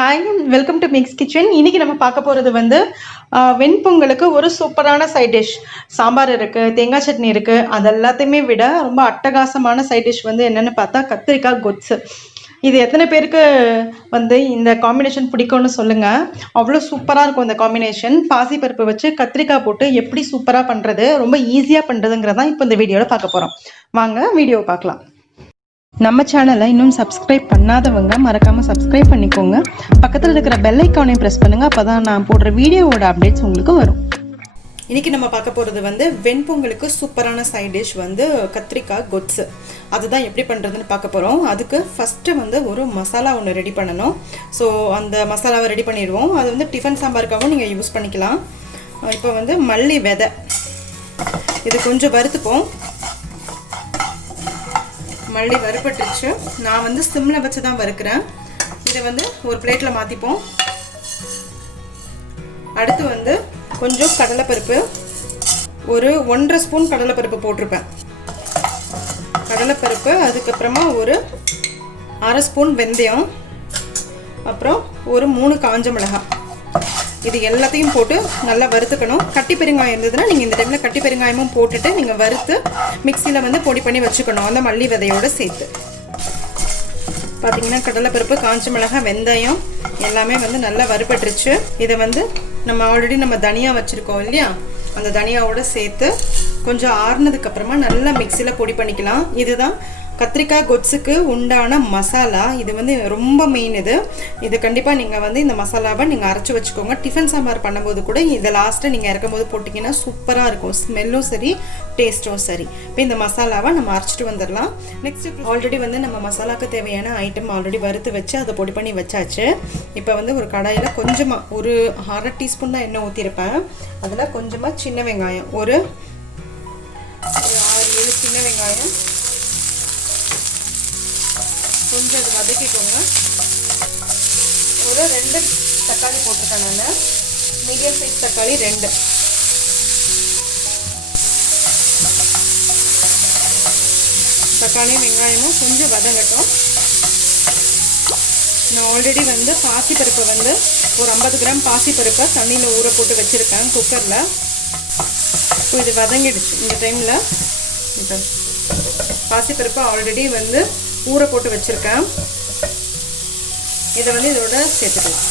Hi, welcome to mix kitchen. இன்னைக்கு நம்ம பார்க்க போகிறது வந்து வெண்பொங்கலுக்கு ஒரு சூப்பரான சைட் டிஷ். சாம்பார் இருக்குது, தேங்காய் சட்னி இருக்குது. அது எல்லாத்தையுமே விட ரொம்ப அட்டகாசமான சைட் டிஷ் வந்து என்னென்னு பார்த்தா கத்திரிக்காய் கொத்ஸு. இது எத்தனை பேருக்கு வந்து இந்த காம்பினேஷன் பிடிக்கும்னு சொல்லுங்கள். அவ்வளோ சூப்பராக இருக்கும் இந்த காம்பினேஷன். பாசிப்பருப்பு வச்சு கத்திரிக்காய் போட்டு எப்படி சூப்பராக பண்ணுறது, ரொம்ப ஈஸியாக பண்ணுறதுங்கிறதான் இப்போ இந்த வீடியோவில் பார்க்க போகிறோம். வாங்க வீடியோ பார்க்கலாம். நம்ம சேனலை இன்னும் சப்ஸ்கிரைப் பண்ணாதவங்க மறக்காமல் சப்ஸ்கிரைப் பண்ணிக்கோங்க. பக்கத்தில் இருக்கிற பெல் ஐக்கானையும் ப்ரெஸ் பண்ணுங்கள். அப்போ தான் நான் போடுற வீடியோவோட அப்டேட்ஸ் உங்களுக்கு வரும். இன்றைக்கி நம்ம பார்க்க போகிறது வந்து வெண்பொங்கலுக்கு சூப்பரான சைட் டிஷ் வந்து கத்திரிக்காய் கொத்ஸு. அதுதான் எப்படி பண்ணுறதுன்னு பார்க்க போகிறோம். அதுக்கு ஃபஸ்ட்டு வந்து ஒரு மசாலா ஒன்று ரெடி பண்ணணும். ஸோ அந்த மசாலாவை ரெடி பண்ணிடுவோம். அது வந்து டிஃபன் சாம்பாருக்காகவும் நீங்கள் யூஸ் பண்ணிக்கலாம். இப்போ வந்து மல்லி விதை இது கொஞ்சம் வறுத்துப்போம். மல்லி வறுபட்டுருச்சு. நான் வந்து சிம்மில் வச்சு தான் வறுக்கிறேன். இதை வந்து ஒரு பிளேட்டில் மாற்றிப்போம். அடுத்து வந்து கொஞ்சம் கடலைப்பருப்பு, ஒரு 1.5 ஸ்பூன் கடலைப்பருப்பு போட்டிருப்பேன். கடலைப்பருப்பு, அதுக்கப்புறமா ஒரு 1/2 ஸ்பூன் வெந்தயம், அப்புறம் ஒரு 3 காஞ்ச மிளகாய். இது எல்லாத்தையும் போட்டு நல்லா வறுத்துக்கணும். கட்டி பெருங்காயம் இருந்ததுன்னா நீங்கள் இந்த டைமில் கட்டி பெருங்காயமும் போட்டுட்டு நீங்கள் வறுத்து மிக்சியில் வந்து பொடி பண்ணி வச்சுக்கணும், அந்த மல்லி விதையோடு சேர்த்து. பார்த்தீங்கன்னா கடலைப்பருப்பு, காஞ்ச மிளகாய், வெந்தயம் எல்லாமே வந்து நல்லா வறுபட்டுருச்சு. இதை வந்து நம்ம ஆல்ரெடி தனியாக வச்சுருக்கோம் இல்லையா, அந்த தனியாவோடு சேர்த்து கொஞ்சம் ஆறுனதுக்கப்புறமா நல்லா மிக்சியில் பொடி பண்ணிக்கலாம். இதுதான் கத்திரிக்காய் கொத்ஸுக்கு உண்டான மசாலா. இது வந்து ரொம்ப மெயின். இது கண்டிப்பாக நீங்கள் வந்து இந்த மசாலாவை நீங்கள் அரைச்சி வச்சுக்கோங்க. டிஃபன் சாம்பார் பண்ணும்போது கூட இதை லாஸ்ட்டு நீங்கள் இறக்கும்போது போட்டிங்கன்னா சூப்பராக இருக்கும். ஸ்மெல்லும் சரி, டேஸ்ட்டும் சரி. இப்போ இந்த மசாலாவை நம்ம அரைச்சிட்டு வந்துடலாம். நெக்ஸ்ட்டு ஆல்ரெடி வந்து நம்ம மசாலாவுக்கு தேவையான ஐட்டம் ஆல்ரெடி வறுத்து வச்சு அதை பொடி பண்ணி வச்சாச்சு. இப்போ வந்து ஒரு கடாயில் கொஞ்சமாக ஒரு 1/2 டீஸ்பூன் தான் எண்ணெய் ஊற்றிருப்பேன். அதில் கொஞ்சமாக சின்ன வெங்காயம், ஒரு 6-7 சின்ன வெங்காயம் கொஞ்சம் அது வதக்கிக்கோங்க. ஒரு 2 தக்காளி போட்டிருக்கேன் நான், மீடியம் சைஸ் தக்காளி 2. தக்காளியும் வெங்காயமும் கொஞ்சம் வதங்கட்டும். நான் ஆல்ரெடி வந்து பாசிப்பருப்பை வந்து ஒரு 50 கிராம் பாசிப்பருப்பை தண்ணியில் ஊற போட்டு வச்சுருக்கேன் குக்கரில். ஸோ இது வதங்கிடுச்சு. இந்த டைமில் பாசிப்பருப்பை ஆல்ரெடி வந்து ஊற போட்டு வச்சுருக்கேன். இதை வந்து இதோட சேர்த்துக்கலாம்.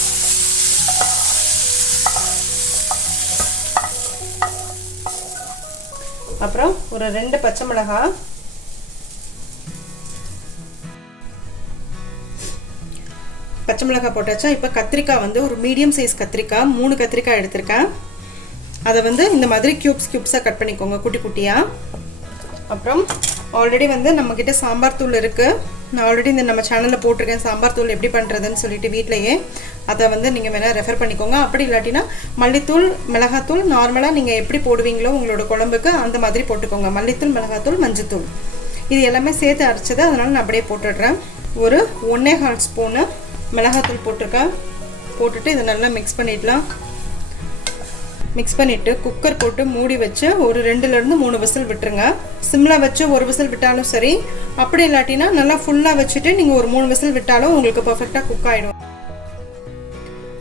அப்புறம் ஒரு 2 பச்சை மிளகாய், பச்சை மிளகாய் போட்டாச்சா. இப்போ கத்திரிக்காய் வந்து ஒரு மீடியம் சைஸ் கத்திரிக்காய் 3 கத்திரிக்காய் எடுத்திருக்கேன். அதை வந்து இந்த மாதிரி க்யூப்ஸாக கட் பண்ணிக்கோங்க, குட்டி குட்டியாக. அப்புறம் ஆல்ரெடி வந்து நம்மக்கிட்ட சாம்பார் தூள் இருக்குது. நான் ஆல்ரெடி நம்ம சேனலில் போட்டிருக்கேன் சாம்பார் தூள் எப்படி பண்ணுறதுன்னு சொல்லிட்டு வீட்டிலையே. அதை வந்து நீங்கள் வேணால் ரெஃபர் பண்ணிக்கோங்க. அப்படி இல்லாட்டினா மல்லித்தூள், மிளகாத்தூள் நார்மலாக நீங்கள் எப்படி போடுவீங்களோ உங்களோட குழம்புக்கு அந்த மாதிரி போட்டுக்கோங்க. மல்லித்தூள், மிளகாத்தூள், மஞ்சத்தூள் இது எல்லாமே சேர்த்து அரைச்சது, அதனால் நான் அப்படியே போட்டுடுறேன். ஒரு 1.25 ஸ்பூனு மிளகாத்தூள் போட்டிருக்கேன். போட்டுட்டு இதை நல்லா மிக்ஸ் பண்ணிடலாம். மிக்ஸ் பண்ணிவிட்டு குக்கர் போட்டு மூடி வச்சு ஒரு 2லேருந்து 3 விசில் விட்டுருங்க. சிம்மில் வச்சு ஒரு விசில் விட்டாலும் சரி, அப்படி இல்லாட்டினா நல்லா ஃபுல்லாக வச்சுட்டு நீங்கள் ஒரு 3 விசில் விட்டாலும் உங்களுக்கு பர்ஃபெக்டாக குக் ஆகிடும்.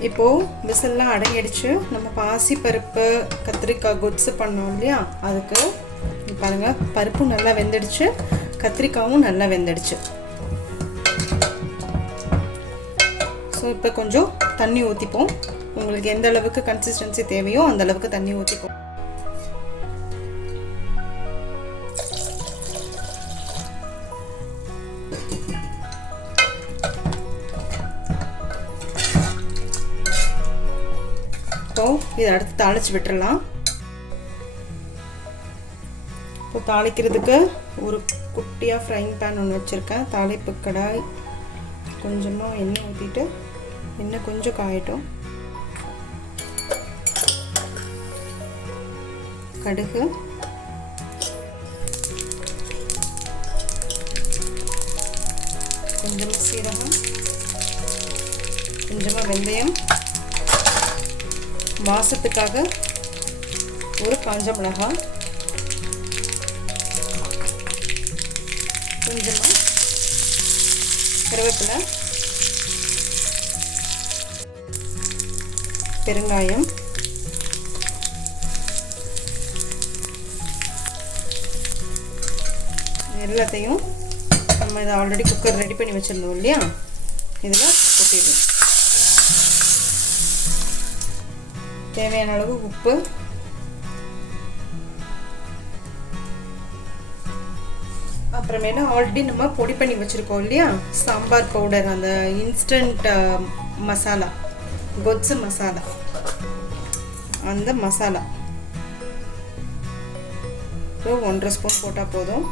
இப்போது விசில்லாம் அடங்கிடுச்சு. நம்ம பாசிப்பருப்பு கத்திரிக்காய் கொத்ஸு பண்ணோம் இல்லையா, அதுக்கு பாருங்கள் பருப்பும் நல்லா வெந்துடுச்சு, கத்திரிக்காயும் நல்லா வெந்துடுச்சு. ஸோ இப்போ கொஞ்சம் தண்ணி ஊற்றிப்போம். உங்களுக்கு எந்த அளவுக்கு கன்சிஸ்டன்சி தேவையோ அந்த அளவுக்கு தண்ணி ஊற்றிக்கும். இப்போ இதை அடுத்து தாளித்து விட்டுறலாம். இப்போ தாளிக்கிறதுக்கு ஒரு குட்டியாக ஃப்ரைங் பேன் ஒன்று வச்சுருக்கேன். தாளிப்பு கடாய், கொஞ்சமாக எண்ணெய் ஊற்றிட்டு எண்ணெய் கொஞ்சம் காயட்டும். கடுகு, கொஞ்சமாக சீரகம், கொஞ்சமாக வெந்தயம், வாசத்துக்காக ஒரு காஞ்ச மிளகாய், கொஞ்சமாக கருவேப்பிலை, பெருங்காயம், எல்லாத்தையும் நம்ம இதை ஆல்ரெடி குக்கர் ரெடி பண்ணி வச்சுருந்தோம் இல்லையா, இதில் கொட்டிடுவோம். தேவையான அளவு உப்பு, அப்புறமேல ஆல்ரெடி நம்ம பொடி பண்ணி வச்சுருக்கோம் இல்லையா சாம்பார் பவுடர், அந்த இன்ஸ்டன்ட் மசாலா, கொத்சு மசாலா, அந்த மசாலா 1.5 ஸ்பூன் போட்டால் போதும்.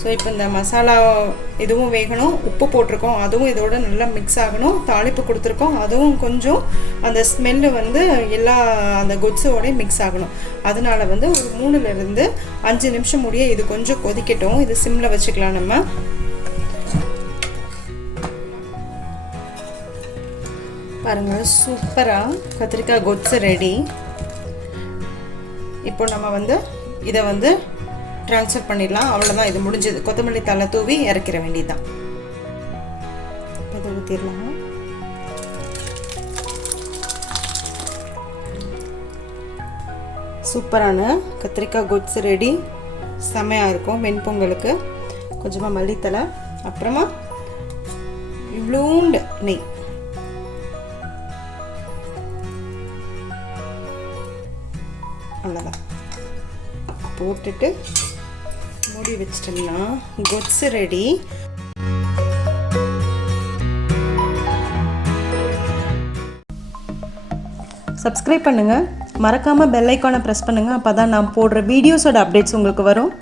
ஸோ இப்போ இந்த மசாலா இதுவும் வேகணும், உப்பு போட்டிருக்கோம் அதுவும் இதோட நல்லா மிக்ஸ் ஆகணும், தாளிப்பு கொடுத்துருக்கோம் அதுவும் கொஞ்சம் அந்த ஸ்மெல்லு வந்து எல்லா அந்த கொத்ஸோடய மிக்ஸ் ஆகணும். அதனால வந்து ஒரு 3லேருந்து 5 நிமிஷம் முடிய இது கொஞ்சம் கொதிக்கட்டும். இது சிம்மில் வச்சுக்கலாம். நம்ம பாருங்கள், சூப்பராக கத்திரிக்காய் கொத்ஸு ரெடி. இப்போ நம்ம வந்து இதை வந்து ட்ரான்ஸ்ஃபர் பண்ணிடலாம். அவ்வளோதான், இது முடிஞ்சது. கொத்தமல்லி தலை தூவி இறக்கிற வேண்டியதுதான். இதை ஊற்றிடலாம். சூப்பரான கத்திரிக்காய் கொத்ஸு ரெடி. செமையாக இருக்கும் வெண்பொங்கலுக்கு. கொஞ்சமாக மல்லித்தலை, அப்புறமா இவ்வளோண்டு நெய். அவ்வளோதான், போட்டுட்டு மூடி வச்சிட்டோம்னா கொத்ஸு ரெடி. சப்ஸ்கிரைப் பண்ணுங்கள், மறக்காமல் பெல் ஐக்கானை ப்ரெஸ் பண்ணுங்கள். அப்போ தான் நான் போடுற வீடியோஸோட அப்டேட்ஸ் உங்களுக்கு வரும்.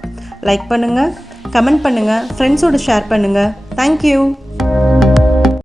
லைக் பண்ணுங்கள், கமெண்ட் பண்ணுங்கள், ஃப்ரெண்ட்ஸோடு ஷேர் பண்ணுங்கள். தேங்க்யூ.